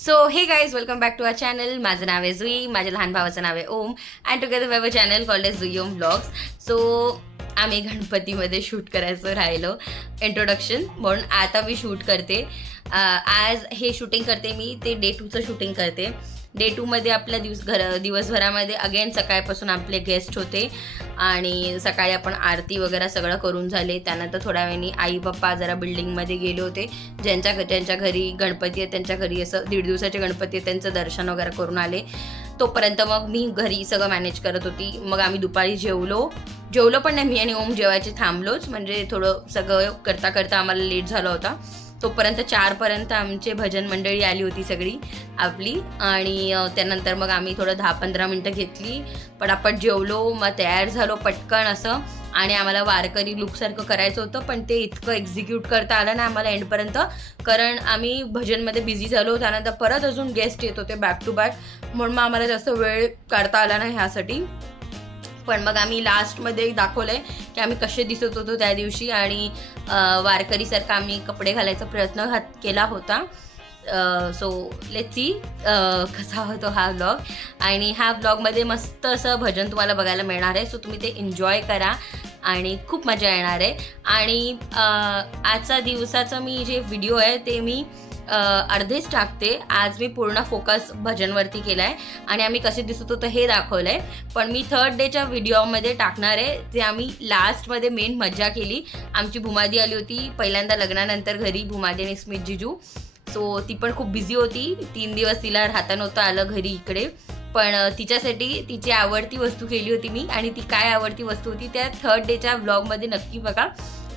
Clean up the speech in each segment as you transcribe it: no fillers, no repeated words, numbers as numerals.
So hey guys welcome back to our channel. माझं नाव आहे जुई, माझ्या लहान भावाचं नाव आहे Om and together we have a channel called as Jui Om blogs. सो आम्ही गणपतीमध्ये शूट करायचं राहिलो इंट्रोडक्शन, म्हणून आता मी शूट करते. आज हे शूटिंग करते मी, ते डे 2चं शूटिंग करते. डे 2मध्ये आपल्या दिवसभरामध्ये अगेन सकाळपासून आपले गेस्ट होते आणि सकाळी आपण आरती वगैरे सगळं करून झाले. त्यानंतर थोड्या वेळाने आई पप्पा जरा बिल्डिंगमध्ये गेले होते. ज्यांच्या घरी गणपती आहे त्यांच्या घरी असं 1.5 दिवसाचे गणपती आहे त्यांचं दर्शन वगैरे करून आले. तोपर्यंत मग मी घरी सगळं मॅनेज करत होती. मग आम्ही दुपारी जेवलो पण नाही, मी आणि ओम जेवायचे थांबलोच, म्हणजे थोडं सगळं करता आम्हाला लेट झाला होता. तोपर्यंत 4पर्यंत आमचे भजन मंडळी आली होती सगळी आपली, आणि त्यानंतर मग आम्ही थोडं 10-15 मिनटं घेतली, पटापट जेवलो, मग तयार झालो पटकन असं. आणि आम्हाला वारकरी लुकसारखं करायचं होतं, पण ते इतकं एक्झिक्यूट करता आलं नाही आम्हाला एंडपर्यंत, कारण आम्ही भजनमध्ये बिझी झालो. त्यानंतर परत अजून गेस्ट येत होते बॅक टू बॅक, म्हणून मग आम्हाला जास्त वेळ काढता आला नाही ह्यासाठी. पण मग आम्ही लास्टमध्ये दाखवलं आहे की आम्ही कसे दिसत होतो त्या दिवशी, आणि वारकरीसारखा आम्ही कपडे घालायचा प्रयत्न केला होता. सो लेट्स सी कसा होतो हा व्लॉग. आणि ह्या व्लॉगमध्ये मस्त असं भजन तुम्हाला बघायला मिळणार आहे. सो तुम्ही ते एन्जॉय करा आणि खूप मजा येणार आहे. आणि आजचा दिवसाचा मी जे व्हिडिओ आहे ते मी अर्धेच टाकते. आज मी पूर्ण फोकस भजनवरती केला आहे आणि आम्ही कसे दिसत होतो हे दाखवलं आहे. पण मी 3rd डेच्या व्हिडिओमध्ये टाकणार आहे, ते आम्ही लास्टमध्ये मेन मजा केली. आमची भूमादी आली होती पहिल्यांदा लग्नानंतर घरी, भूमादी आणि स्मित जिजू. सो ती पण खूप बिझी होती, 3 दिवस तिला राहता नव्हतं आलं घरी इकडे. पण तिच्यासाठी तिची आवडती वस्तू केली होती मी, आणि ती काय आवडती वस्तू होती त्या 3rd डेच्या व्लॉगमध्ये नक्की बघा,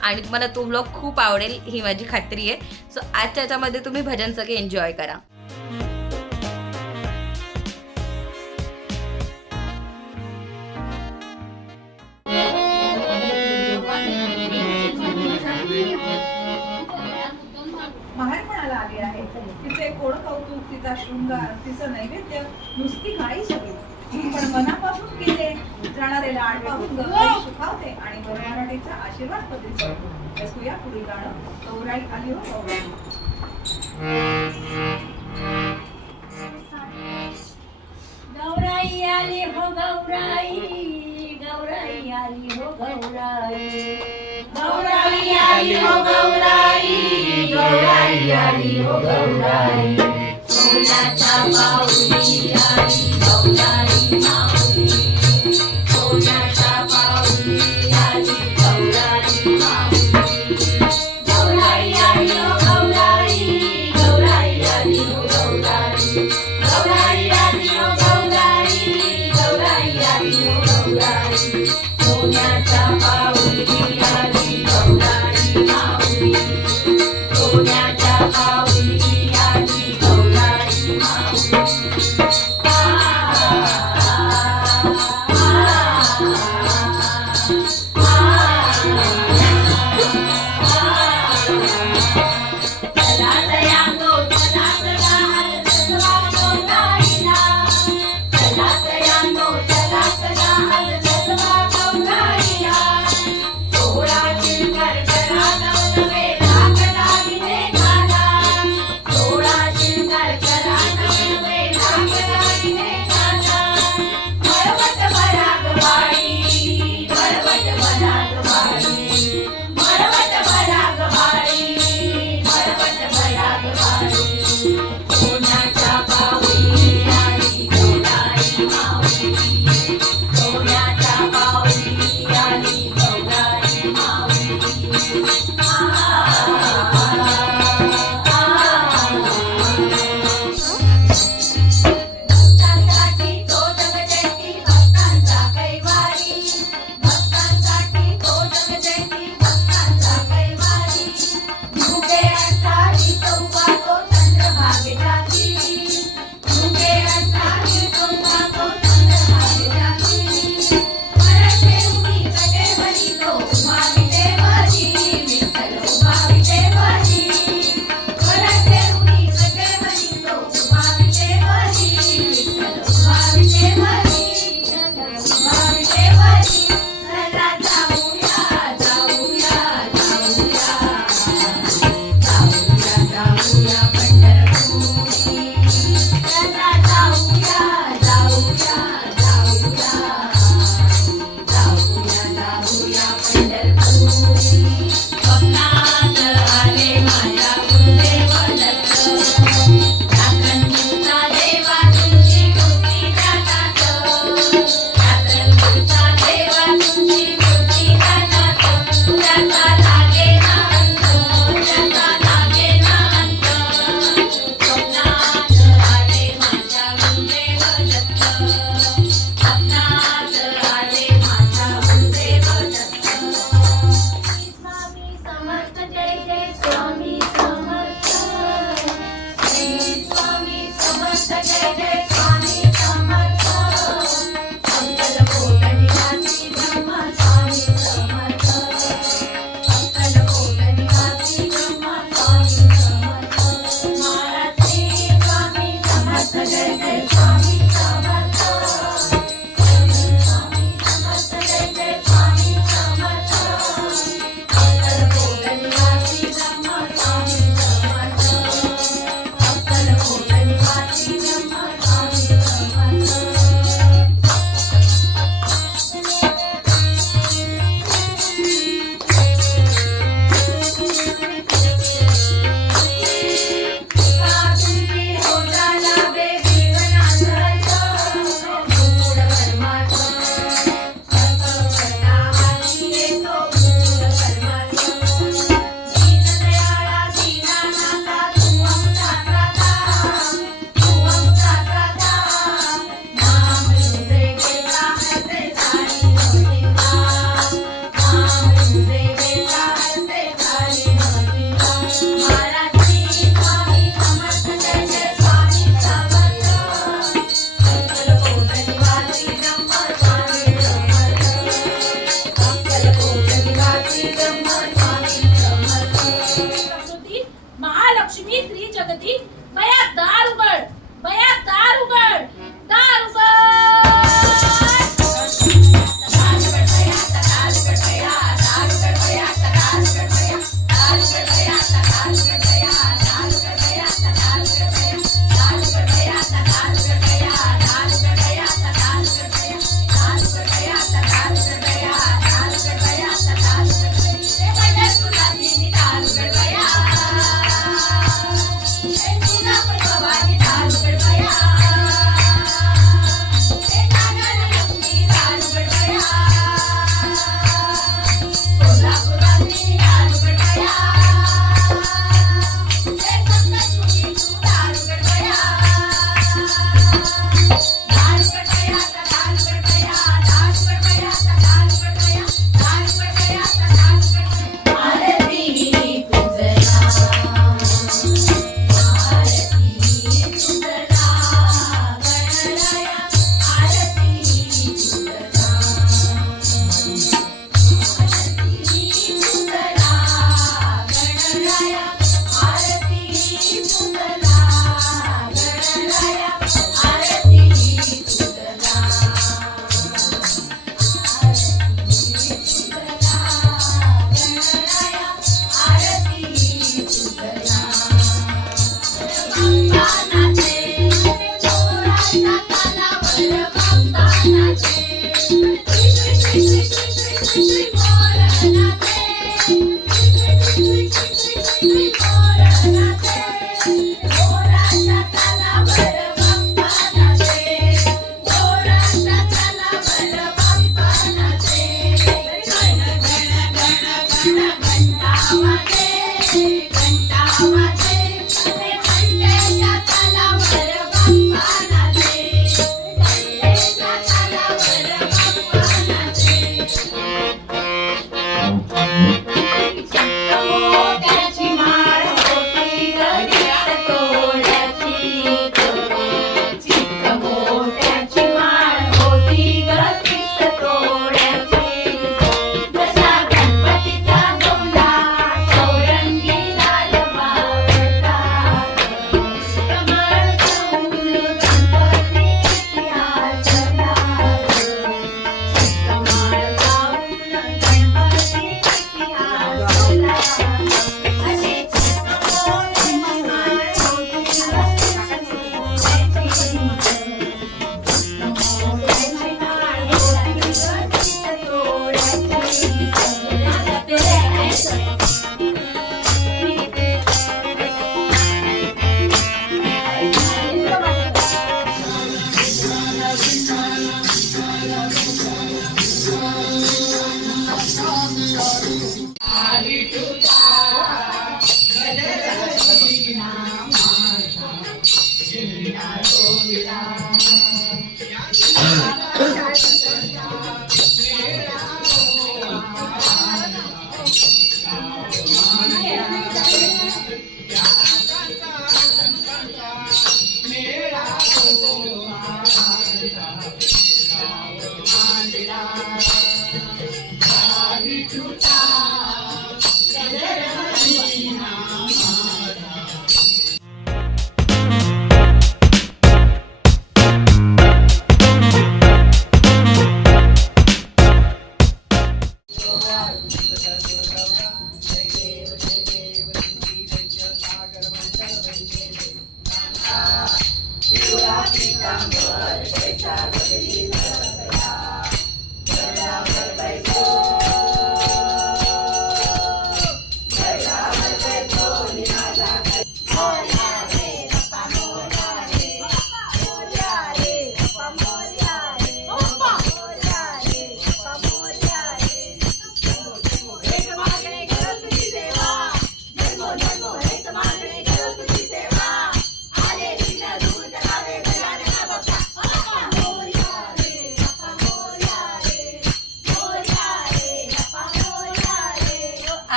आणि तुम्हाला तो व्लॉग खूप आवडेल ही माझी खात्री आहे. सो आजच्या याच्यामध्ये तुम्ही भजन सगळे एन्जॉय करा. बाहेरपणाला आली आहे. तिचे कोण कौतुक, तिचा शृंगार, तिचं नैवेद्य नुसती गाई सगळी, पण मनापासून केले जाणारे लाड पाहून गौराई सुखावते आणि वरमराठीचा आशीर्वाद पदरी. ऐकूया पुढील गाणं, गौराई आली हो गौराई. गौराई आली हो गौराई, गौराई आली हो गौराई, गौराई आली हो गौराई, गौराई आली हो गौराई. सोन्याच्या पाऊली आली गौराई माऊली, सोन्याच्या पाऊली आली गौराई माऊली. गौराई आली हो गौराई, गौराई आली हो गौराई, गौराई आली हो गौराई, गौराई आली हो गौराई. सोन्याच्या पाऊली आली गौराई माऊली, सोन्याच्या पाऊली आली गौराई माऊली. चला दयांगो चला गडाल सजवागो,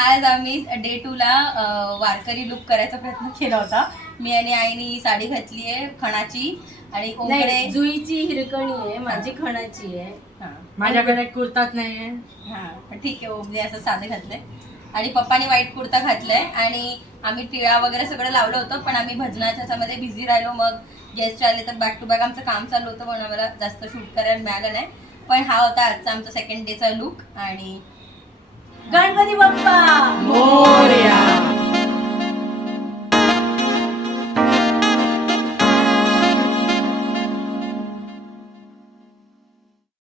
आज आम्ही डे 2 ला वारकरी लुक करायचा प्रयत्न केला होता. मी आणि आईनी साडी घातली आहे खणाची आणि ओमकडे नाही, जुईची हिरकणी आहे, माझी खणाची आहे. हा माझ्याकडे कुर्ताच नाहीये. हा पण ठीक आहे, ओमने असं साधं घातलंय आणि पप्पानी व्हाईट कुर्ता घातलाय आणि आम्ही टिळा वगैरे सगळं लावलं होतं. पण आम्ही भजनाच्या ह्याच्यामध्ये बिझी राहिलो. मग गेस्ट आले तर बॅक टू बॅक आमचं काम चालू होतं म्हणून आम्हाला जास्त शूट करायला मिळालं नाही. पण हा होता आजचा आमचा सेकंड डेचा लुक आणि गणपती बाप्पा मोरया.